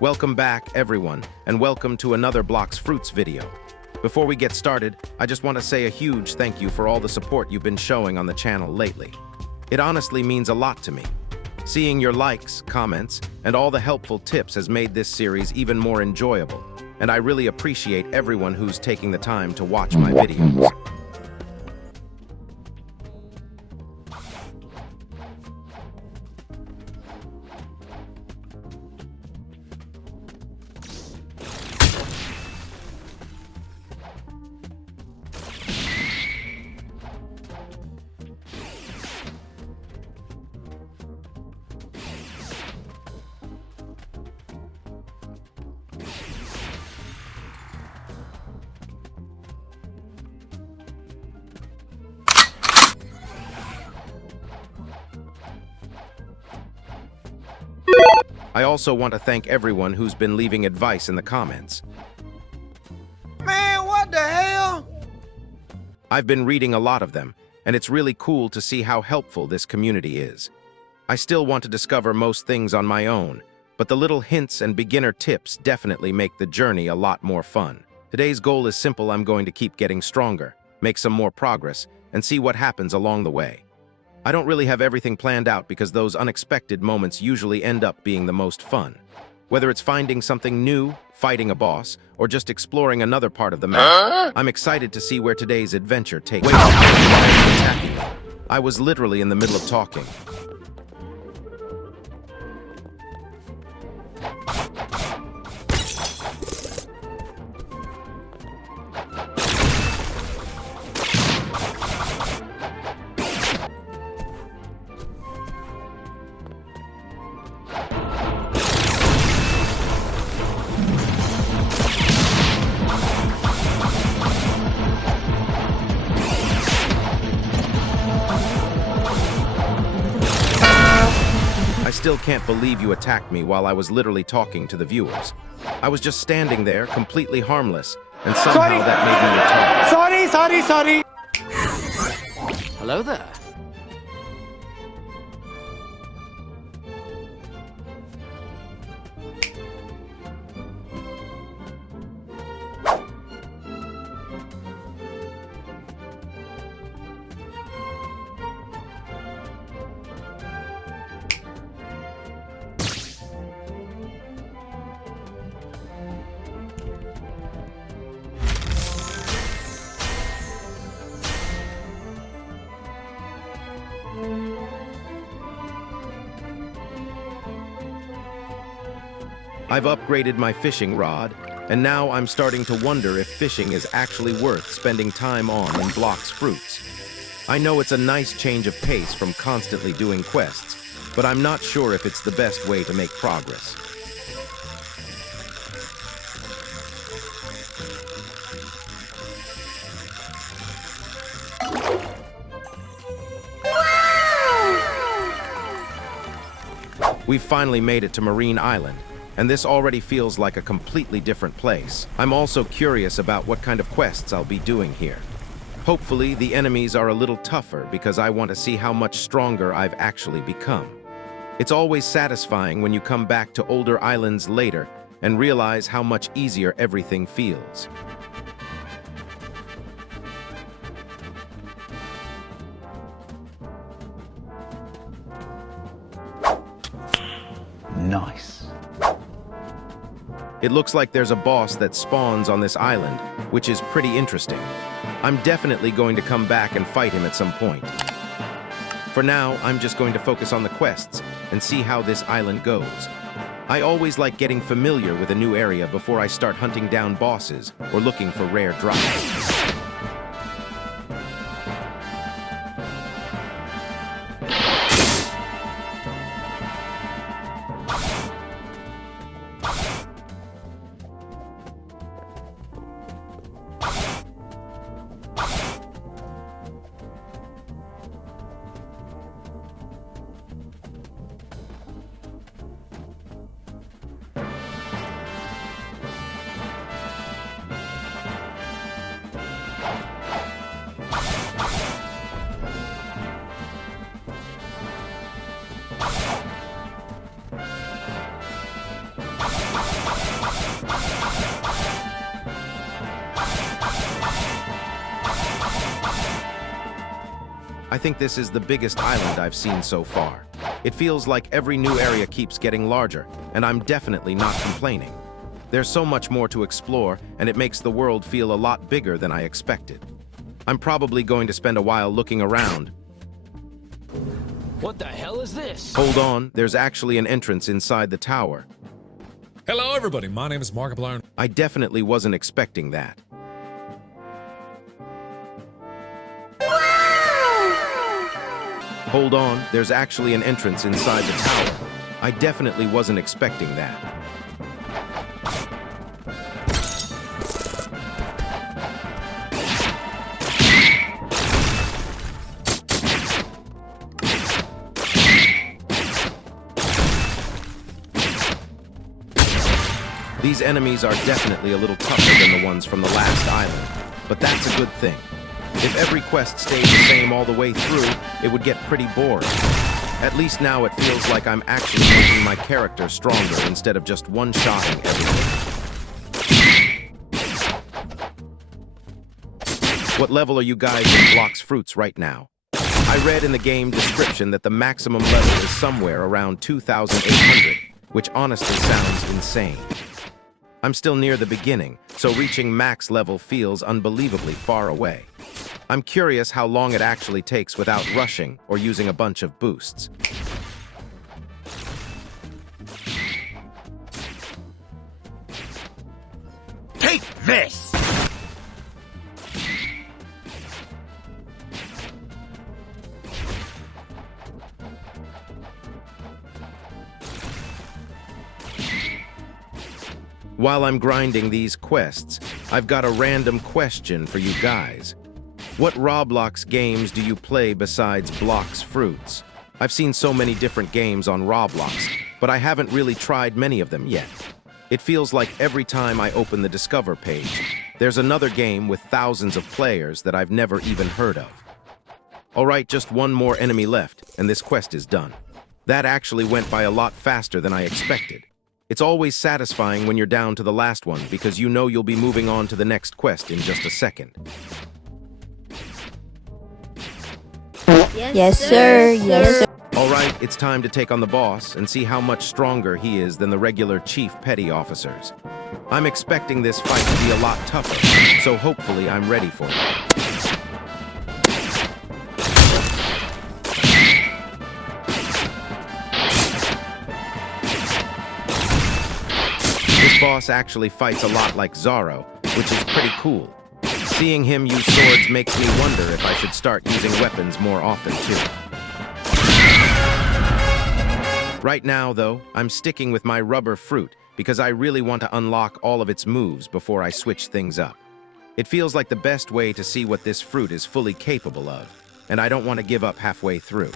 Welcome back, everyone, and welcome to another Blox Fruits video. Before we get started, I just want to say a huge thank you for all the support you've been showing on the channel lately. It honestly means a lot to me. Seeing your likes, comments, and all the helpful tips has made this series even more enjoyable, and I really appreciate everyone who's taking the time to watch my videos. I also want to thank everyone who's been leaving advice in the comments. Man, what the hell? I've been reading a lot of them, and it's really cool to see how helpful this community is. I still want to discover most things on my own, but the little hints and beginner tips definitely make the journey a lot more fun. Today's goal is simple. I'm going to keep getting stronger, make some more progress, and see what happens along the way. I don't really have everything planned out because those unexpected moments usually end up being the most fun. Whether it's finding something new, fighting a boss, or just exploring another part of the map, I'm excited to see where today's adventure takes me. I was literally in the middle of talking. I still can't believe you attacked me while I was literally talking to the viewers. I was just standing there, completely harmless, and somehow that made me retarded. Sorry. Hello there. I've upgraded my fishing rod, and now I'm starting to wonder if fishing is actually worth spending time on in Blox Fruits. I know it's a nice change of pace from constantly doing quests, but I'm not sure if it's the best way to make progress. We've finally made it to Marine Island, and this already feels like a completely different place. I'm also curious about what kind of quests I'll be doing here. Hopefully, the enemies are a little tougher because I want to see how much stronger I've actually become. It's always satisfying when you come back to older islands later and realize how much easier everything feels. Nice. It looks like there's a boss that spawns on this island, which is pretty interesting. I'm definitely going to come back and fight him at some point. For now, I'm just going to focus on the quests and see how this island goes. I always like getting familiar with a new area before I start hunting down bosses or looking for rare drops. I think this is the biggest island I've seen so far. It feels like every new area keeps getting larger, and I'm definitely not complaining. There's so much more to explore, and it makes the world feel a lot bigger than I expected. I'm probably going to spend a while looking around. What the hell is this? Hold on, there's actually an entrance inside the tower. Hello, everybody. My name is Markiplier. I definitely wasn't expecting that. Hold on, there's actually an entrance inside the tower. I definitely wasn't expecting that. These enemies are definitely a little tougher than the ones from the last island, but that's a good thing. If every quest stayed the same all the way through, it would get pretty boring. At least now it feels like I'm actually making my character stronger instead of just one-shotting everything. What level are you guys in Blox Fruits right now? I read in the game description that the maximum level is somewhere around 2,800, which honestly sounds insane. I'm still near the beginning, so reaching max level feels unbelievably far away. I'm curious how long it actually takes without rushing or using a bunch of boosts. Take this! While I'm grinding these quests, I've got a random question for you guys. What Roblox games do you play besides Blox Fruits? I've seen so many different games on Roblox, but I haven't really tried many of them yet. It feels like every time I open the Discover page, there's another game with thousands of players that I've never even heard of. Alright, just one more enemy left, and this quest is done. That actually went by a lot faster than I expected. It's always satisfying when you're down to the last one because you know you'll be moving on to the next quest in just a second. Yes, sir. Yes, sir. Alright, it's time to take on the boss and see how much stronger he is than the regular chief petty officers. I'm expecting this fight to be a lot tougher, so hopefully I'm ready for it. This boss actually fights a lot like Zorro, which is pretty cool. Seeing him use swords makes me wonder if I should start using weapons more often too. Right now, though, I'm sticking with my rubber fruit because I really want to unlock all of its moves before I switch things up. It feels like the best way to see what this fruit is fully capable of, and I don't want to give up halfway through.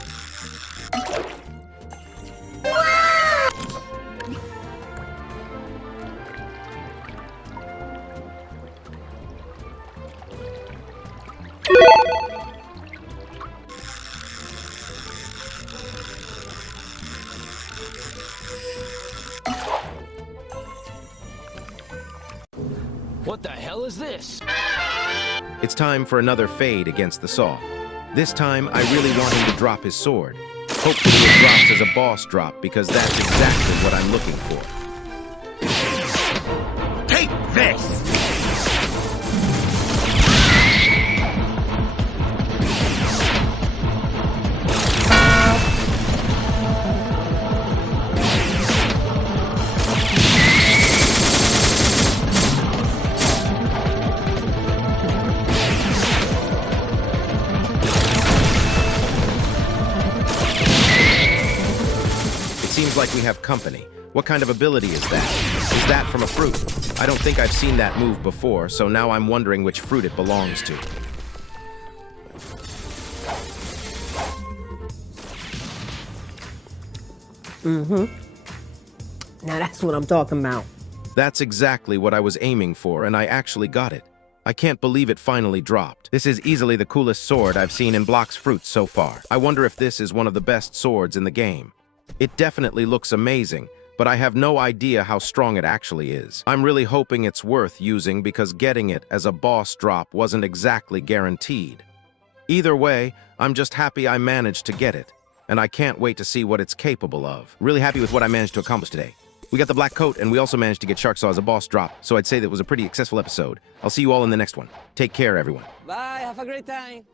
What the hell is this? It's time for another fade against the Saw. This time, I really want him to drop his sword. Hopefully it drops as a boss drop because that's exactly what I'm looking for. Take this! Seems like we have company. What kind of ability is that? Is that from a fruit? I don't think I've seen that move before, so now I'm wondering which fruit it belongs to. Now that's what I'm talking about. That's exactly what I was aiming for, and I actually got it. I can't believe it finally dropped. This is easily the coolest sword I've seen in Blox Fruits so far. I wonder if this is one of the best swords in the game. It definitely looks amazing, but I have no idea how strong it actually is. I'm really hoping it's worth using because getting it as a boss drop wasn't exactly guaranteed. Either way, I'm just happy I managed to get it, and I can't wait to see what it's capable of. Really happy with what I managed to accomplish today. We got the black coat, and we also managed to get Sharksaw as a boss drop, so I'd say that was a pretty successful episode. I'll see you all in the next one. Take care, everyone. Bye, have a great time.